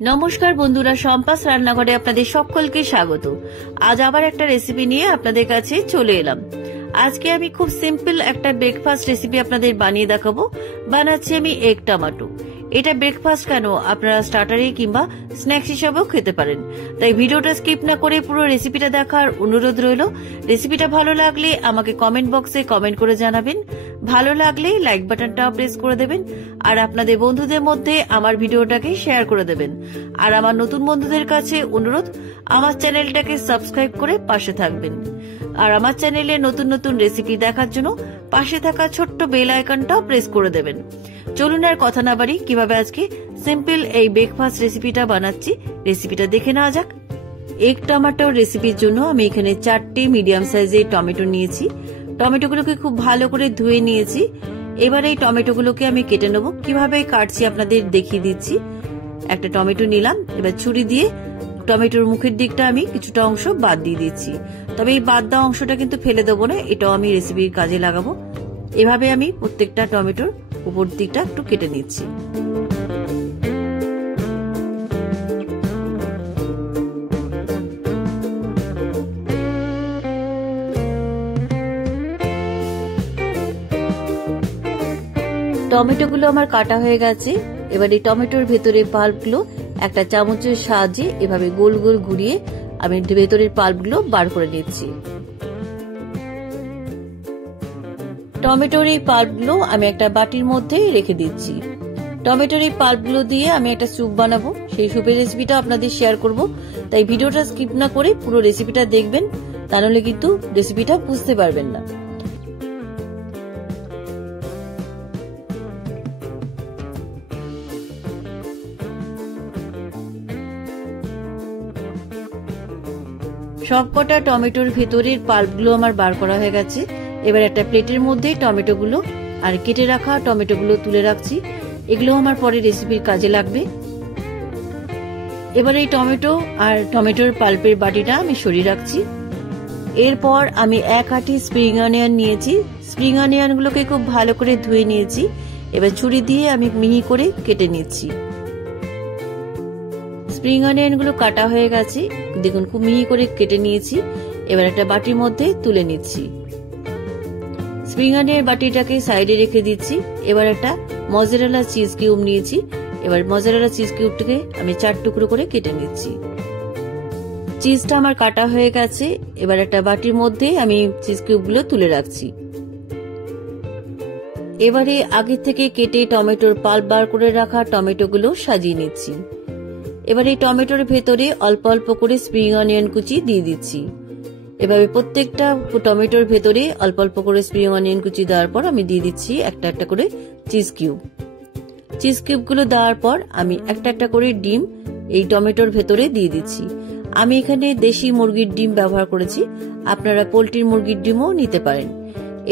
নমস্কার বন্ধুরা, সম্পাস রান্নাঘরে আপনাদের সকলকে স্বাগত। আজ আবার একটা রেসিপি নিয়ে আপনাদের কাছে চলে এলাম। আজকে আমি খুব সিম্পল একটা ব্রেকফাস্ট রেসিপি আপনাদের বানিয়ে দেখাবো। বানাচ্ছি আমি এগ টমেটো। এটা ব্রেকফাস্ট কেন, আপনারা স্টার্টারে কিংবা স্ন্যাক্স হিসাবেও খেতে পারেন। তাই ভিডিওটা স্কিপ না করে পুরো রেসিপিটা দেখার অনুরোধ রইল। রেসিপিটা ভালো লাগলে আমাকে কমেন্ট বক্সে কমেন্ট করে জানাবেন। ভালো লাগলে লাইক বাটনটা প্রেস করে দেবেন আর আপনাদের বন্ধুদের মধ্যে আমার ভিডিওটাকে শেয়ার করে দেবেন। আর আমার নতুন বন্ধুদের কাছে অনুরোধ, আমার চ্যানেলটাকে সাবস্ক্রাইব করে পাশে থাকবেন। আর আমার চ্যানেলে নতুন নতুন রেসিপি দেখার জন্য পাশে থাকা ছোট্ট বেল আইকনটাও প্রেস করে দেবেন। চলুন আর কথা না বাড়ি, কিভাবে আজকে সিম্পল এই ব্রেকফাস্ট রেসিপিটা বানাচ্ছি রেসিপিটা দেখে নেওয়া যাক। এগ টমেটো রেসিপির জন্য আমি এখানে 4টে মিডিয়াম সাইজের টমেটো নিয়েছি। টমেটোগুলোকে খুব ভালো করে ধুয়ে নিয়েছি। এবার এই টমেটোগুলোকে আমি কেটে নেব। কিভাবে কাটছি আপনাদের দেখিয়ে দিচ্ছি। একটা টমেটো নিলাম, এবার ছুরি দিয়ে টমেটোর মুখের দিকটা আমি কিছুটা অংশ বাদ দিয়ে দিচ্ছি। তবে এই বাদ দেওয়া অংশটা কিন্তু ফেলে দেবো না, এটাও আমি রেসিপির কাজে লাগাবো। এভাবে আমি প্রত্যেকটা টমেটোর উপর দিকটা একটু কেটে নিচ্ছি। টমেটোগুলো আমার কাটা হয়ে গেছে। এবার এই টমেটোর ভেতরে পাল্পগুলো একটা চামচের সাহায্যে এভাবে গোল গোল ঘুরিয়ে আমি ভেতরের পাল্পগুলো বার করে নিচ্ছি। টমেটোর এই পাল্পগুলো আমি একটা বাটির মধ্যে রেখে দিচ্ছি। টমেটোর এই পাল্পগুলো দিয়ে আমি একটা স্যুপ বানাবো, সেই স্যুপের রেসিপিটা আপনাদের শেয়ার করব। তাই ভিডিওটা স্কিপ না করে পুরো রেসিপিটা দেখবেন, তা নাহলে কিন্তু রেসিপিটা বুঝতে পারবেন না। সবকটা টমেটোর ভেতরের পাল্পগুলো আমার বার করা হয়ে গেছে। এবার একটা প্লেটের মধ্যে টমেটোগুলো আর কেটে রাখা টমেটোগুলো তুলে রাখছি। এগুলো আমার পরে রেসিপির কাজে লাগবে। এবার এই টমেটো আর টমেটোর পাল্পের বাটিটা আমি সরিয়ে রাখছি। এরপর আমি 1 আঁটি স্প্রিং অনিয়ন নিয়েছি। স্প্রিং অনিয়নগুলোকে খুব ভালো করে ধুয়ে নিয়েছি। এবার ছুরি দিয়ে আমি মিহি করে কেটে নিচ্ছি। স্প্রিং অনিয়নগুলো কাটা হয়ে গেছে, দেখুন খুব মিহি করে কেটে নিয়েছি। এবার একটা বাটির মধ্যে তুলে নিচ্ছি। স্প্রিং অনিয়ন বাটিটাকে সাইডে রেখে দিচ্ছি। এবার একটা মজারেলা চিজ কিউব নিয়েছি। এবার মজারেলা চিজ কিউবটাকে আমি 4 টুকরো করে কেটে নিচ্ছি। চিজটা আমার কাটা হয়ে গেছে। এবার একটা বাটির মধ্যে আমি চিজ কিউবগুলো তুলে রাখছি। এবারে আগে থেকে কেটে টমেটোর পাল্প বার করে রাখা টমেটোগুলো সাজিয়ে নিচ্ছি। এবার এই টমেটোর ভেতরে অল্প অল্প করে স্প্রিং অনিয়ন কুচি দিয়ে দিচ্ছি। এভাবে প্রত্যেকটা টমেটোর ভেতরে অল্প অল্প করে স্প্রিং অনিয়ন কুচি দেওয়ার পর আমি দিয়ে দিচ্ছি একটা একটা করে চিজ কিউব। চিজ কিউবগুলো দেওয়ার পর আমি একটা একটা করে ডিম এই টমেটোর ভেতরে দিয়ে দিচ্ছি। আমি এখানে দেশি মুরগির ডিম ব্যবহার করেছি, আপনারা পোল্ট্রির মুরগির ডিমও নিতে পারেন।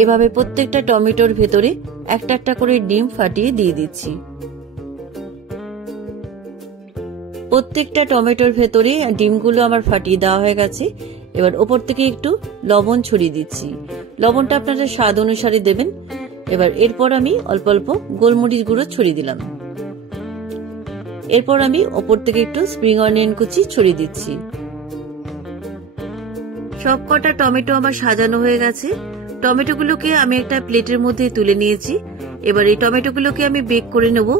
এভাবে প্রত্যেকটা টমেটোর ভেতরে একটা একটা করে ডিম ফাটিয়ে দিয়ে দিচ্ছি। প্রত্যেকটা টমেটোর ভেতরে ডিমগুলো আমার ফাটিয়ে দেওয়া হয়ে গেছে। এবার ওপর থেকে একটু লবণ ছড়িয়ে দিচ্ছি। লবণটা আপনারা স্বাদ অনুসারে দেবেন। এবার এরপর আমি অল্প অল্প গোলমরিচ গুঁড়ো ছড়িয়ে দিলাম। এরপর আমি ওপর থেকে একটু স্প্রিং অনিয়ন কুচি ছড়িয়ে দিচ্ছি। সবকটা টমেটো আমার সাজানো হয়ে গেছে। টমেটোগুলোকে আমি একটা প্লেটের মধ্যে তুলে নিয়েছি। এবার এই টমেটোগুলোকে আমি বেক করে নেব।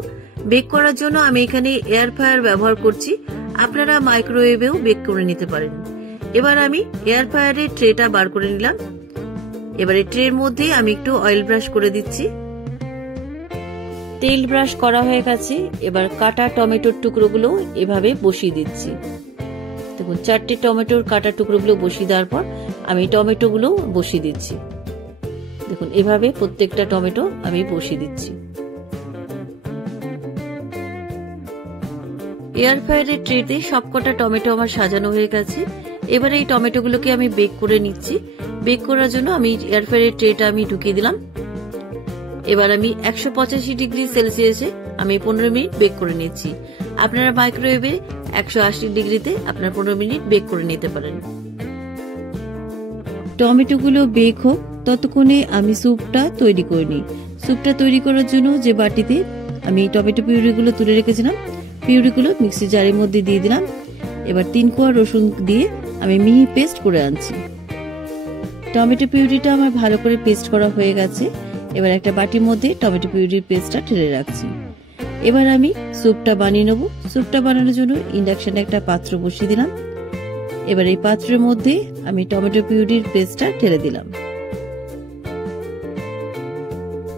বেক করার জন্য আমি এখানে এয়ার ফ্রায়ার ব্যবহার করছি, আপনারা মাইক্রোওয়েভেও বেক করে নিতে পারেন। এবার আমি এয়ার ফ্রায়ারের ট্রেটা বার করে নিলাম। এবারে ট্রের মধ্যে আমি একটু অয়েল ব্রাশ করে দিচ্ছি। তেল ব্রাশ করা হয়ে গেছে। এবার কাটা টমেটোর টুকরোগুলো এভাবে বসিয়ে দিচ্ছি। দেখুন 4টে টমেটোর কাটা টুকরোগুলো বসিয়ে দেওয়ার পর আমি টমেটোগুলো বসিয়ে দিচ্ছি। দেখুন এভাবে প্রত্যেকটা টমেটো আমি বসিয়ে দিচ্ছি। এয়ার ফ্রায়ারের ট্রেতে সবকটা টমেটো আমার সাজানো হয়ে গেছে। এবার এই টমেটোগুলোকে আমি বেক করে নিচ্ছি। বেক করার জন্য আমি এয়ার ফ্রায়ারের ট্রেটা আমি ঢুকিয়ে দিলাম। এবার আমি 185 ডিগ্রি সেলসিয়াসে আমি 15 মিনিট বেক করে নিচ্ছি। আপনারা মাইক্রোওয়েভে 180 ডিগ্রিতে আপনারা 15 মিনিট বেক করে নিতে পারেন। টমেটোগুলো বেক হোক ততক্ষণে আমি স্যুপটা তৈরি করে নিই। স্যুপটা তৈরি করার জন্য যে বাটিতে আমি টমেটো পিউরিগুলো তুলে রেখেছিলাম পিউরিগুলো মিক্সি জারের মধ্যে দিয়ে দিলাম। এবার 3 কোয়া রসুন দিয়ে আমি মিহি পেস্ট করে আনছি। টমেটো পিউরিটা আমার ভালো করে পেস্ট করা হয়ে গেছে। এবার একটা বাটির মধ্যে টমেটো পিউরির পেস্টটা ঢেলে রাখছি। এবার আমি স্যুপটা বানিয়ে নেব। স্যুপটা বানানোর জন্য ইন্ডাকশনে একটা পাত্র বসিয়ে দিলাম। এবার এই পাত্রের মধ্যে আমি টমেটো পিউরির পেস্টটা ঢেলে দিলাম।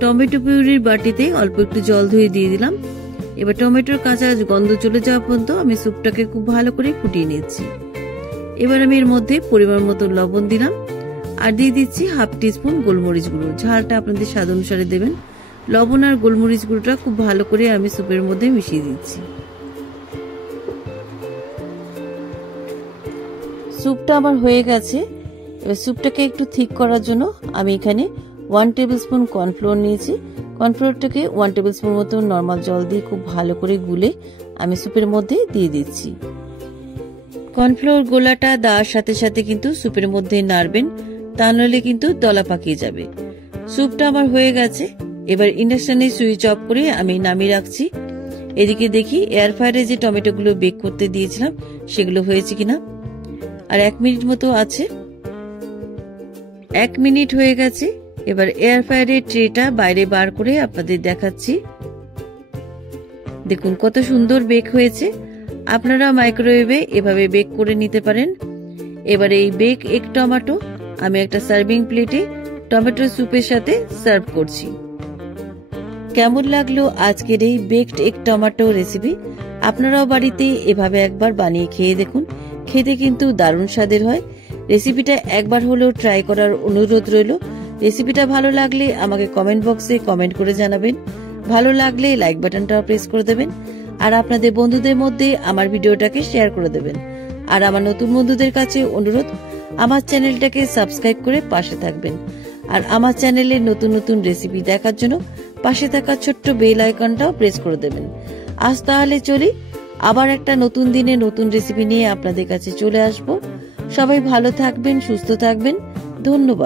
টমেটো পিউরির বাটিতে অল্প একটু জল ধুয়ে দিয়ে দিলাম। এবার টমেটোর কাঁচা গন্ধ চলে যাওয়া পর্যন্ত আমি স্যুপটাকে খুব ভালো করে ফুটিয়ে নিচ্ছি। এবার আমি এর মধ্যে পরিমাণ মতো লবণ দিলাম আর দিয়ে দিচ্ছি হাফ টিস্পুন গোলমরিচ গুঁড়ো। ঝালটা আপনাদের স্বাদ অনুসারে দেবেন। লবণ আর গোলমরিচ গুঁড়োটা খুব ভালো করে আমি স্যুপের মধ্যে মিশিয়ে দিচ্ছি। স্যুপটা আমার হয়ে গেছে। এবার স্যুপটাকে একটু ঠিক করার জন্য আমি এখানে 1 টেবিল স্পুন কর্নফ্লোর নিয়েছি। কর্নফ্লোরটাকে 1 টেবিল স্পুন মতো নর্মাল জল দিয়ে খুব ভালো করে গুলে আমি স্যুপের মধ্যে দিয়ে দিচ্ছি। কর্নফ্লোর গোলাটা দেওয়ার সাথে সাথে কিন্তু স্যুপের মধ্যে নাড়বেন, তা নইলে কিন্তু দলা পাকিয়ে যাবে। স্যুপটা আমার হয়ে গেছে। এবার ইন্ডাকশনে সুইচ অফ করে আমি নামিয়ে রাখছি। এদিকে দেখি এয়ার ফ্রায়ারে যে টমেটোগুলো বেক করতে দিয়েছিলাম সেগুলো হয়েছে কিনা। আর 1 মিনিট মতো আছে। 1 মিনিট হয়ে গেছে। এবার এয়ার ফ্রায়ারের ট্রেটা বাইরে বার করে আপনাদের দেখাচ্ছি। দেখুন কত সুন্দর বেক হয়েছে। আপনারা মাইক্রোওয়েভে এভাবে বেক করে নিতে পারেন। এবার এই বেক এগ টমেটো আমি একটা সার্ভিং প্লেটে টমেটো স্যুপের সাথে সার্ভ করছি। কেমন লাগলো আজকের এই বেকড এগ টমেটো রেসিপি? আপনারাও বাড়িতে এভাবে একবার বানিয়ে খেয়ে দেখুন। খেতে কিন্তু দারুণ স্বাদের হয়। রেসিপিটা একবার হলেও ট্রাই করার অনুরোধ রইল। রেসিপিটা ভালো লাগলে আমাকে কমেন্ট বক্সে কমেন্ট করে জানাবেন। ভালো লাগলে লাইক বাটনটা প্রেস করে দেবেন আর আপনাদের বন্ধুদের মধ্যে আমার ভিডিওটাকে শেয়ার করে দেবেন। আর আমার নতুন বন্ধুদের কাছে অনুরোধ, আমার চ্যানেলটাকে সাবস্ক্রাইব করে পাশে থাকবেন। আর আমার চ্যানেলে নতুন নতুন রেসিপি দেখার জন্য পাশে থাকা ছোট্ট বেল আইকনটাও প্রেস করে দেবেন। আজ তাহলে চলি, আবার একটা নতুন দিনে নতুন রেসিপি নিয়ে আপনাদের কাছে চলে আসব। সবাই ভালো থাকবেন, সুস্থ থাকবেন। ধন্যবাদ।